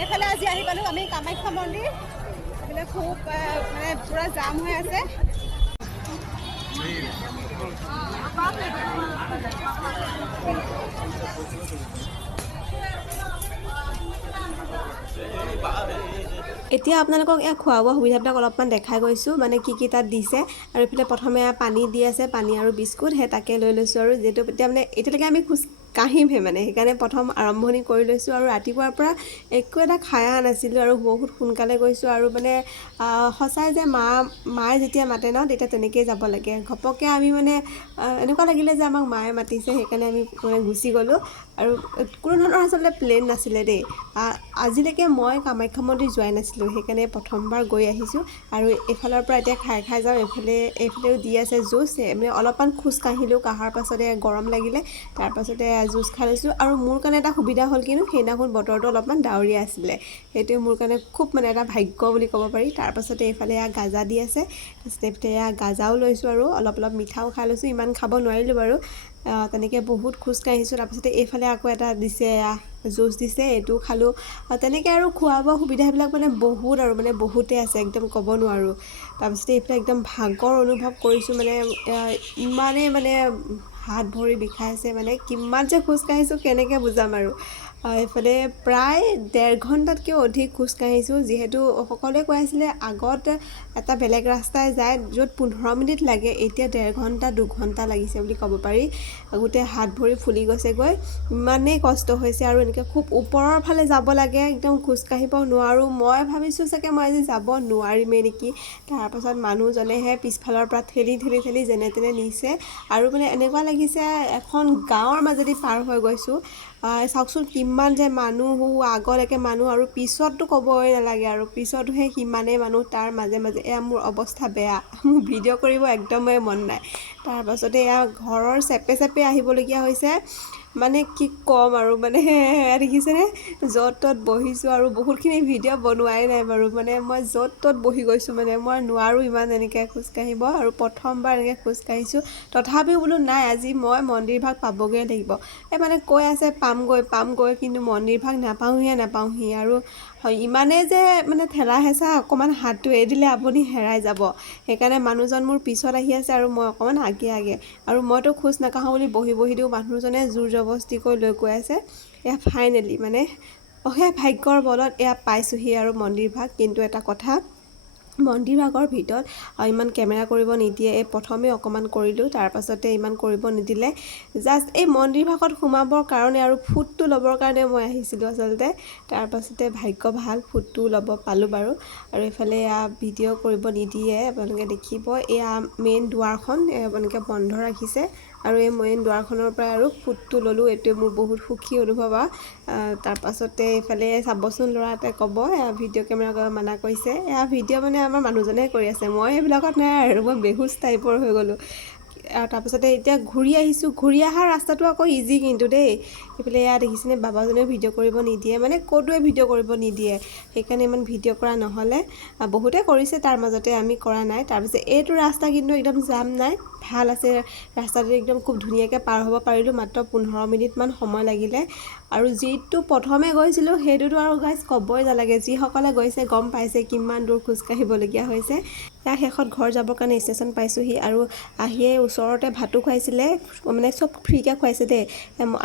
এইফালে আজি আহি পালোঁ আমি কামাখ্যা মন্দিৰ। এইফালে খুব মানে পুৰা জাম হৈ আছে। এতিয়া আপোনালোকক খোৱা বোৱা সুবিধাবিলাক অলপমান দেখাই গৈছোঁ, মানে কি তাত দিছে। আৰু এইফালে প্ৰথমে পানী দি আছে, পানী আৰু বিস্কুট, সেই তাকে লৈ লৈছোঁ। আৰু যিহেতু এতিয়া মানে এতিয়ালৈকে আমি খোজ কাঢ়িমহে, মানে সেইকাৰণে প্ৰথম আৰম্ভণি কৰি লৈছোঁ। আৰু ৰাতিপুৱাৰ পৰা একো এটা খাই অহা নাছিলোঁ আৰু বহুত সোনকালে গৈছোঁ। আৰু মানে সঁচাই যে মায়ে যেতিয়া মাতে ন, তেতিয়া তেনেকৈয়ে যাব লাগে। ঘপককৈ আমি মানে এনেকুৱা লাগিলে যে আমাক মায়ে মাতিছে, সেইকাৰণে আমি মানে গুচি গ'লোঁ। আৰু কোনো ধৰণৰ আচলতে প্লেন নাছিলে দেই। আজিলৈকে মই কামাখ্যা মন্দিৰ যোৱাই নাছিলোঁ, সেইকাৰণে প্ৰথমবাৰ গৈ আহিছোঁ। আৰু এইফালৰ পৰা এতিয়া খাই যাওঁ। এইফালেও দি আছে জুচ, মানে অলপমান খোজ কাঢ়িলোঁ, কাঢ়াৰ পাছতে গৰম লাগিলে, তাৰপাছতে জুচ খাই লৈছোঁ। আৰু মোৰ কাৰণে এটা সুবিধা হ'ল কিন্তু সেইদিনাখন বতৰটো অলপমান ডাৱৰীয়া আছিলে, সেইটোৱে মোৰ কাৰণে খুব মানে এটা ভাগ্য বুলি ক'ব পাৰি। তাৰপাছতে এইফালে গাজা দি আছে, তাৰপিছতে এইফালে গাজাও লৈছোঁ আৰু অলপ মিঠাও খাই লৈছোঁ। ইমান খাব নোৱাৰিলোঁ বাৰু, তেনেকৈ বহুত খোজ কাঢ়িছোঁ। তাৰপিছতে এইফালে আকৌ এটা দিছে, জুচ দিছে, এইটোও খালোঁ। তেনেকৈ আৰু খোৱা বোৱা সুবিধাবিলাক মানে বহুত আৰু মানে বহুতেই আছে, একদম ক'ব নোৱাৰোঁ। তাৰপিছতে এইফালে একদম ভাগৰ অনুভৱ কৰিছোঁ, মানে ইমানেই মানে হাত ভৰি বিষাইছে, মানে কিমান যে খোজ কাঢ়িছোঁ কেনেকৈ বুজাম আৰু। এইফালে প্ৰায় 1.5 ঘণ্টাতকৈও অধিক খোজ কাঢ়িছোঁ, যিহেতু সকলোৱে কৈ আছিলে আগত এটা বেলেগ ৰাস্তাই যায় য'ত 15 মিনিট লাগে, এতিয়া 1.5 ঘণ্টা 2 ঘণ্টা লাগিছে বুলি ক'ব পাৰি। গোটেই হাত ভৰি ফুলি গৈছেগৈ, ইমানেই কষ্ট হৈছে। আৰু এনেকৈ খুব ওপৰৰ ফালে যাব লাগে, একদম খোজকাঢ়িব নোৱাৰোঁ। মই ভাবিছোঁ চাগে মই আজি যাব নোৱাৰিমেই নেকি। তাৰপাছত মানুহজনেহে পিছফালৰ পৰা ঠেলি যেনে তেনে নিছে। আৰু মানে এনেকুৱা লাগিছে এখন গাঁৱৰ মাজেদি পাৰ হৈ গৈছোঁ। চাওকচোন কিমান যে মানুহ, আগলৈকে মানুহ, আৰু পিছততো ক'বই নালাগে। আৰু পিছতহে সিমানেই মানুহ, তাৰ মাজে এয়া মোৰ অৱস্থা বেয়া, মোৰ ভিডিঅ' কৰিব একদমেই মন নাই। তাৰপাছতে এয়া ঘৰৰ চেপে আহিবলগীয়া হৈছে। মানে কি ক'ম আৰু, মানে দেখিছেনে য'ত ত'ত বহিছোঁ। আৰু বহুতখিনি ভিডিঅ' বনোৱাই নাই বাৰু, মানে মই য'ত ত'ত বহি গৈছোঁ, মানে মই নোৱাৰোঁ ইমান এনেকৈ খোজকাঢ়িব। আৰু প্ৰথমবাৰ এনেকৈ খোজকাঢ়িছোঁ, তথাপিও বোলো নাই আজি মই মন্দিৰভাগ পাবগৈ লাগিব। মানে কৈ আছে পামগৈ, কিন্তু মন্দিৰভাগ নাপাওঁহি। আৰু ইমানেই যে মানে ঠেলা হেঁচা, অকণমান হাতটো এৰি দিলে আপুনি হেৰাই যাব। সেইকাৰণে মানুহজন মোৰ পিছত আহি আছে আৰু মই অকণমান আগে। আৰু মইতো খোজ নাকাঢ়োঁ বুলি বহি দিওঁ, মানুহজনে জোৰ জবস্তি কৰি লৈ গৈ আছে। এয়া ফাইনেলি মানে সেই ভাগ্যৰ বলত এয়া পাইছোঁহি আৰু মন্দিৰভাগ। কিন্তু এটা কথা, মন্দিৰভাগৰ ভিতৰত ইমান কেমেৰা কৰিব নিদিয়ে। প্ৰথমে অকণমান কৰিলোঁ, তাৰপাছতে ইমান কৰিব নিদিলে। জাষ্ট এই মন্দিৰভাগত সোমাবৰ কাৰণে আৰু ফুটটো ল'বৰ কাৰণে মই আহিছিলোঁ আচলতে। তাৰপাছতে ভাগ্য ভাল, ফুটটো ল'ব পালোঁ বাৰু। আৰু এইফালে এয়া ভিডিঅ' কৰিব নিদিয়ে, আপোনালোকে দেখিব। এয়া মেইন দুৱাৰখন এনেকৈ বন্ধ ৰাখিছে। আৰু এই মেইন দুৱাৰখনৰ পৰা আৰু ফুটটো ল'লোঁ, এইটোৱে মোৰ বহুত সুখী অনুভৱ। তাৰপাছতে এইফালে চাবচোন, ল'ৰা এটাই ক'ব এয়া ভিডিঅ' কেমেৰা কৰিব মানা কৰিছে। এয়া ভিডিঅ' মানে আমাৰ মানুহজনে কৰি আছে, মই এইবিলাকত নাই আৰু, মই বেহুচ টাইপৰ হৈ গ'লোঁ। আৰু তাৰপাছতে এতিয়া ঘূৰি আহিছোঁ। ঘূৰি অহা ৰাস্তাটো আকৌ ইজি কিন্তু দেই। এইফালে এয়া দেখিছেনে, বাবাজনেও ভিডিঅ' কৰিব নিদিয়ে, মানে ক'তোৱে ভিডিঅ' কৰিব নিদিয়ে। সেইকাৰণে ইমান ভিডিঅ' কৰা নহ'লে। বহুতে কৰিছে, তাৰ মাজতে আমি কৰা নাই। তাৰপিছত এইটো ৰাস্তা কিন্তু একদম জাম নাই, ভাল আছে ৰাস্তাটো, একদম খুব ধুনীয়াকৈ পাৰ হ'ব পাৰিলোঁ। মাত্ৰ 15 মিনিটমান সময় লাগিলে। আৰু যিটো প্ৰথমে গৈছিলোঁ সেইটোতো আৰু গাইজ ক'বই নালাগে, যিসকলে গৈছে গম পাইছে কিমান দূৰ খোজকাঢ়িবলগীয়া হৈছে। তাৰ শেষত ঘৰ যাবৰ কাৰণে ষ্টেচন পাইছোঁহি। আৰু আহিয়ে ওচৰতে ভাতো খুৱাইছিলে, মানে চব ফ্ৰীকৈ খুৱাইছে দেই।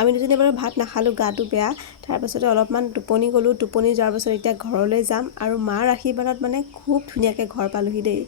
আমি দুজনী বাৰু ভাত নাখালোঁ, গাটো বেয়া। তাৰপাছতে অলপমান টোপনি গ'লোঁ, টোপনি যোৱাৰ পাছত এতিয়া ঘৰলৈ যাম। আৰু মাৰ আশীৰ্বাদত মানে খুব ধুনীয়াকৈ ঘৰ পালোঁহি দেই।